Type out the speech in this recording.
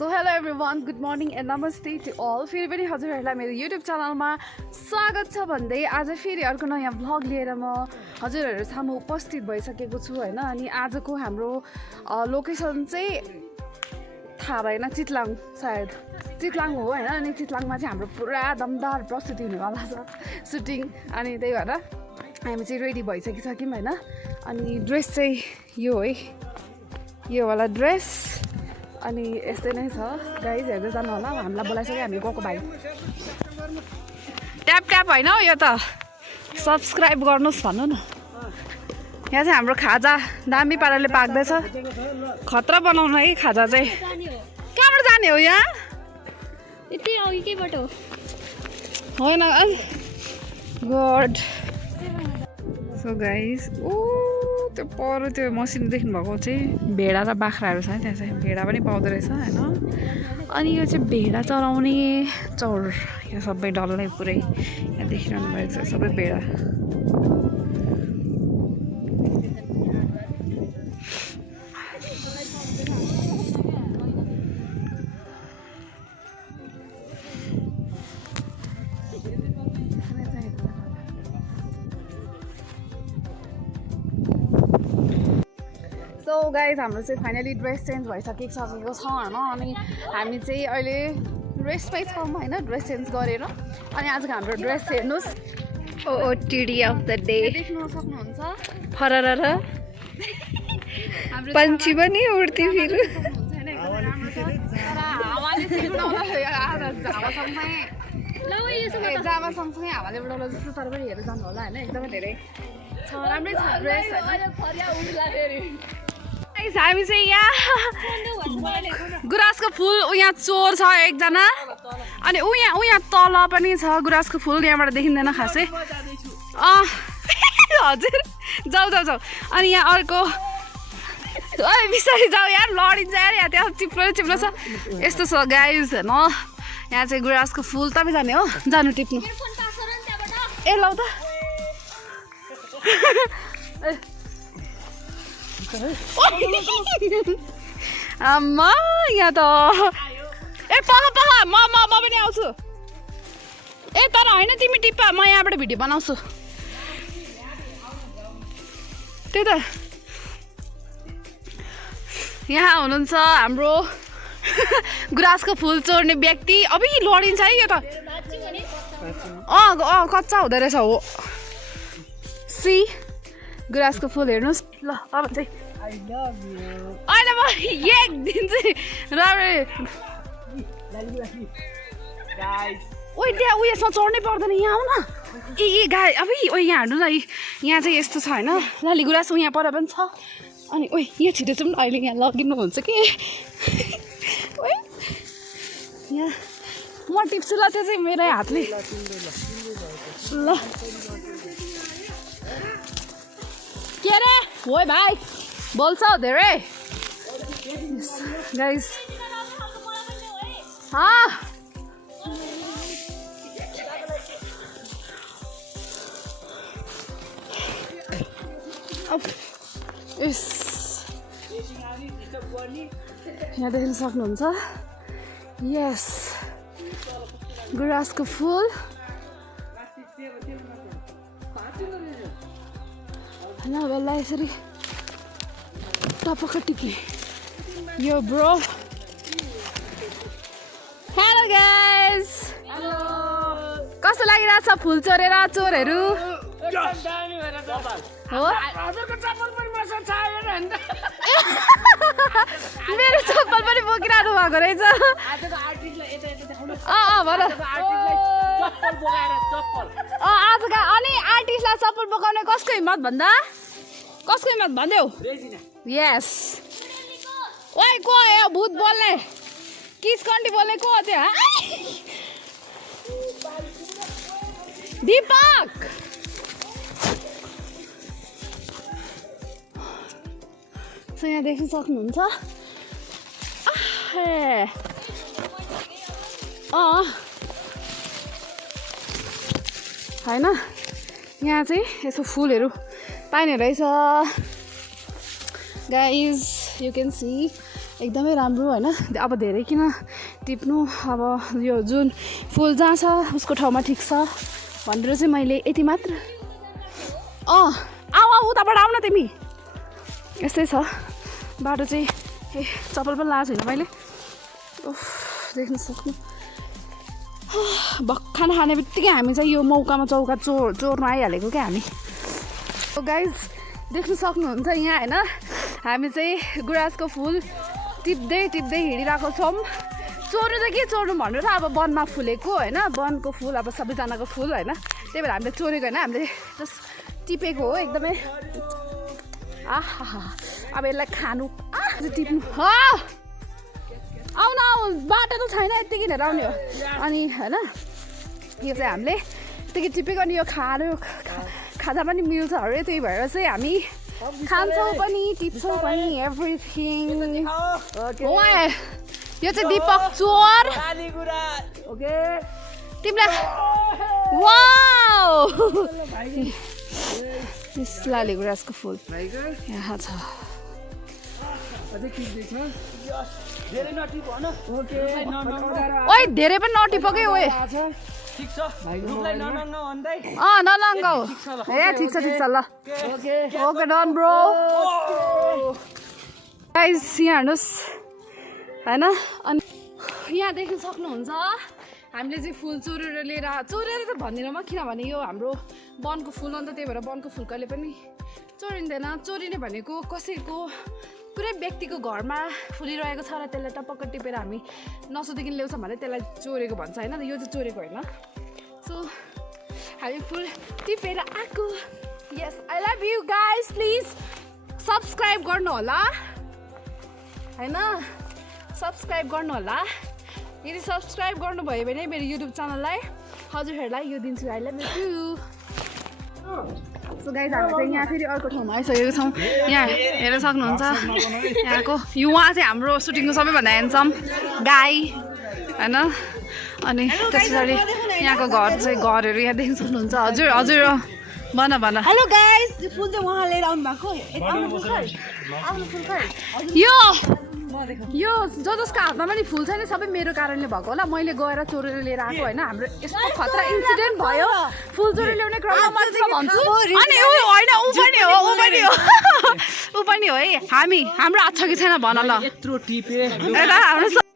So hello everyone, good morning and namaste to all. फेरि पनि हजुरहरूलाई मेरो YouTube च्यानलमा स्वागत छ भन्दै आज फेरि अर्को नयाँ भ्लग लिएर म हजुरहरू सामु उपस्थित भइसकेको छु हैन। अनि आजको हाम्रो लोकेसन चाहिँ थाहा भएन, चितलाङ सायद चितलाङ हो हैन। अनि चितलाङमा चाहिँ हाम्रो पुरा दमदार प्रस्तुति हुनेवाला छ सुटिङ। अनि त्यही भएर हामी चाहिँ रेडी भइसकिसक्यौँ हैन। अनि ड्रेस चाहिँ यो है, यो वाला ड्रेस। अनि यस्तै नै छ गाइज, हेर्दै जानु होला। हामीलाई बोलाइसक्यो, हामी गएको भाइ। ट्याप ट्याप होइन यो त सब्सक्राइब गर्नुहोस् भन्नु न। यहाँ चाहिँ हाम्रो खाजा दामी पाराले पाक्दैछ, खतरा बनाउनु है खाजा चाहिँ। कहाँबाट जाने हो यहाँ? यति अघि केबाट हो? होइन गड। सो गाइज, ओ त्यो पर त्यो मसिनो देख्नुभएको चाहिँ भेडा र बाख्राहरू छ। त्यहाँ चाहिँ भेडा पनि पाउँदो रहेछ होइन। अनि यो चाहिँ भेडा चराउने चौर, यहाँ सबै डल्लै पुरै यहाँ देखिरहनु भएको छ, सबै भेडा। सो गाइज, हाम्रो चाहिँ फाइनली ड्रेस चेन्ज भइसकेको छ होइन। अनि हामी चाहिँ अहिले रेस्टमै छौँ होइन, ड्रेस चेन्ज गरेर। अनि आजको हाम्रो ड्रेस हेर्नुहोस्, ओटिडी अफ द डे देख्न सक्नुहुन्छ। फरर पन्छी पनि उड्थ्यो फेरि। जामा सँगसँगै हावाले उडाउला जस्तो, तर पनि हेरेर जानु होला होइन। एकदमै धेरै छ, राम्रै छ ड्रेस। हामी चाहिँ यहाँ गुराँसको फुल यहाँ चोर छ एकजना। अनि उहाँ तल पनि छ गुराँसको फुल, यहाँबाट देखिँदैन खासै। हजुर जाऊ जाऊ जाऊ। अनि यहाँ अर्को बिस्तारै जाऊ यार, लडिन्छ यार, यहाँ त्यहाँ चिप्लो छ। यस्तो छ गाइज होइन। यहाँ चाहिँ गुराँसको फुल, तपाईँ जाने हो? जानु टिप्नु। ए लौ त आम्मा यहाँ त। ए पख म पनि आउँछु। ए तर होइन तिमी टिप्पा, म यहाँबाट भिडियो बनाउँछु। त्यही त यहाँ हुनुहुन्छ हाम्रो गुराँसको फुल चोर्ने व्यक्ति। अब लडिन्छ है यो त। कच्चा हुँदो रहेछ हो। सी गुराँसको फुल हेर्नुहोस् ल। अब चाहिँ अहिले म एक दिन चाहिँ राम्रै ओ त्यहाँ उयसमा चढ्नै पर्दैन, यहाँ आऊ न। ए गाई अब यहाँ हेर्नु न, यहाँ चाहिँ यस्तो छ होइन। लाली गुराँस यहाँ पर पनि छ। अनि यहाँ छिटो चाहिँ अहिले यहाँ लगिनुहुन्छ कि यहाँ म टिप्छु ल। त्यो चाहिँ मेरै हातले ल। के अरे हो भाइ, बोल्छ धेरै गाइस। यहाँ देख्न सक्नुहुन्छ, यस गुराँसको फुल। होइन बेला यसरी टपक्क टिप्ने यो ब्रो। हेलो गाइस, कस्तो लागिरहेछ फुल चोरेर चोरहरू हो? मेरो चप्पल पनि बोकिरहनु भएको रहेछ। भन आजका। अनि आर्टिस्टलाई चप्पल बोकाउने कसको हिम्मत भन्दा? कसको हिम्मत भन्देऊ? यस। ओइ को हो भूत बोल्ने, किस कन्टी बोल्ने को हो त्यो? दीपक। सो यहाँ देख्न सक्नुहुन्छ होइन। यहाँ चाहिँ यसो फुलहरू पाइने रहेछ गाइज, यु क्यान सी। एकदमै राम्रो होइन अब धेरै किन टिप्नु अब यो जुन फुल जहाँ छ उसको ठाउँमा ठिक छ भनेर चाहिँ मैले यति मात्र आऊ उताबाट आउन तिमी यस्तै छ बाटो चाहिँ ए चप्पल पनि लगाएको छैन मैले देख्न सक्नु भक्खान खाने बित्तिकै हामी चाहिँ यो मौकामा चौका चोर्नु आइहालेको क्या हामी गाइज देख्न सक्नुहुन्छ यहाँ होइन हामी चाहिँ गुराँसको फुल टिप्दै हिँडिरहेको छौँ चोर्नु त के चोर्नु भनेर अब वनमा फुलेको होइन वनको फुल अब सबैजनाको फुल होइन त्यही भएर हामीले चोरेको होइन हामीले जस्ट टिपेको हो एकदमै आहा अब यसलाई खानु टिप्नु आउन बाटो त छैन यति किनेर आउने हो अनि होइन यो चाहिँ हामीले यतिकै टिपेको अनि यो खाँदा पनि मिल्छ अरे त्यही भएर चाहिँ हामी खान्छौँ पनि टिप्छौँ पनि एभ्रिथिङ यो चाहिँ दिपक चोर तिमीलाई लाली गुराँसको फुल यहाँ छ ओइ धेरै पनि नटिपकै ओए नलङ्गाउ ए ठिक छ ल ओके डन ब्रो गाइस यहाँ हेर्नुहोस् होइन अनि यहाँ देख्न सक्नुहुन्छ हामीले चाहिँ फुल चोरेर त भन्दिनँ म किनभने यो हाम्रो वनको फुल अन्त त्यही भएर वनको फुल कहिले पनि चोरिँदैन चोरिने भनेको कसैको पुरै व्यक्तिको घरमा फुलिरहेको छ र त्यसलाई टपक्क टिपेर हामी नसोधिकन ल्याउँछौँ भने त्यसलाई चोरेको भन्छ होइन यो चाहिँ चोरेको होइन सो हामी फुल टिपेर आएको yes I love you guys please subscribe गर्नु होला होइन सब्सक्राइब गर्नु होला यदि सब्सक्राइब गर्नुभयो भने मेरो युट्युब च्यानललाई हजुरहरूलाई यो दिन्छु I love you so guys हामी चाहिँ यहाँ फेरि अर्को ठाउँमा आइसकेको छौँ यहाँ हेर्न सक्नुहुन्छ यहाँको उहाँ चाहिँ हाम्रो सुटिङको सबैभन्दा ह्यान्डसम गाई होइन अनि त्यस पछाडि यहाँको घर चाहिँ घरहरू यहाँ देख्न सक्नुहुन्छ हजुर भन हेलो गाइस यो फुल चाहिँ उहाँ लिएर आउनु भएको यो जसको हातमा पनि फुल छैन सबै मेरो कारणले भएको होला मैले गएर चोरेर लिएर आएको होइन हाम्रो यस्तो खतरा इन्सिडेन्ट भयो फुल चोरेर ल्याउने क्रममा मात्र भन्छु अनि होइन ऊ पनि हो है हाम्रो हात छ कि छैन भन ल यत्रो टिपे हाम्रो